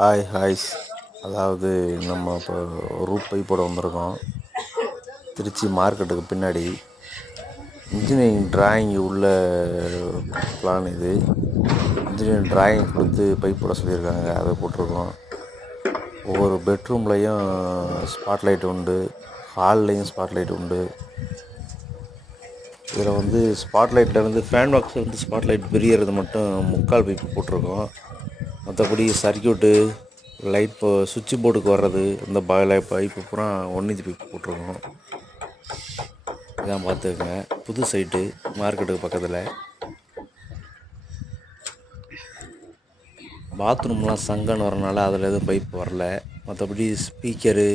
ஹாய்ஸ். அதாவது நம்ம இப்போ ரூட் பைப்போட வந்திருக்கோம். திருச்சி மார்க்கெட்டுக்கு பின்னாடி இன்ஜினியரிங் டிராயிங் உள்ள பிளான் இது. இன்ஜினியரிங் டிராயிங் கொடுத்து பைப் போட சொல்லியிருக்காங்க, அதை போட்டிருக்கோம். ஒவ்வொரு பெட்ரூம்லேயும் ஸ்பாட்லைட் உண்டு, ஹால்லையும் ஸ்பாட்லைட் உண்டு. இதில் ஸ்பாட்லைட்லேருந்து ஃபேன் பாக்ஸ்லேருந்து ஸ்பாட்லைட் பிரியறது மட்டும் முக்கால் பைப்பு போட்டிருக்கோம். மற்றபடி சர்க்கியூட்டு லைட் சுவிட்ச் போர்டுக்கு வர்றது இந்த பைப்பு பூரா 1 இன்ச் பைப்பு போட்டிருக்கோம். இதான் பார்த்துக்கங்க. புது சைட்டு மார்க்கெட்டுக்கு பக்கத்தில். பாத்ரூம்லாம் சங்கன்னு வரனால அதில் எதுவும் பைப் வரல. மற்றபடி ஸ்பீக்கரு,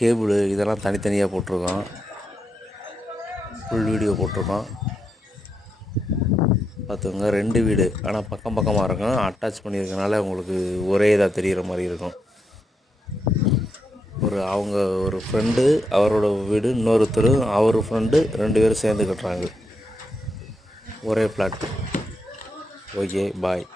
கேபிள் இதெல்லாம் தனித்தனியாக போட்டிருக்கோம். ஃபுல் வீடியோ போட்டிருக்கோம், பார்த்துக்கோங்க. 2 வீடு, ஆனால் பக்கம் பக்கமாக இருக்கும். அட்டாச் பண்ணியிருக்கனால உங்களுக்கு ஒரே இதாக தெரிகிற மாதிரி இருக்கும். அவங்க ஒரு ஃப்ரெண்டு, அவரோட வீடு, இன்னொருத்தர் அவர் ஃப்ரெண்டு, 2 பேரும் சேர்ந்து கட்டுறாங்க ஒரே ஃப்ளாட். ஓகே, பாய்.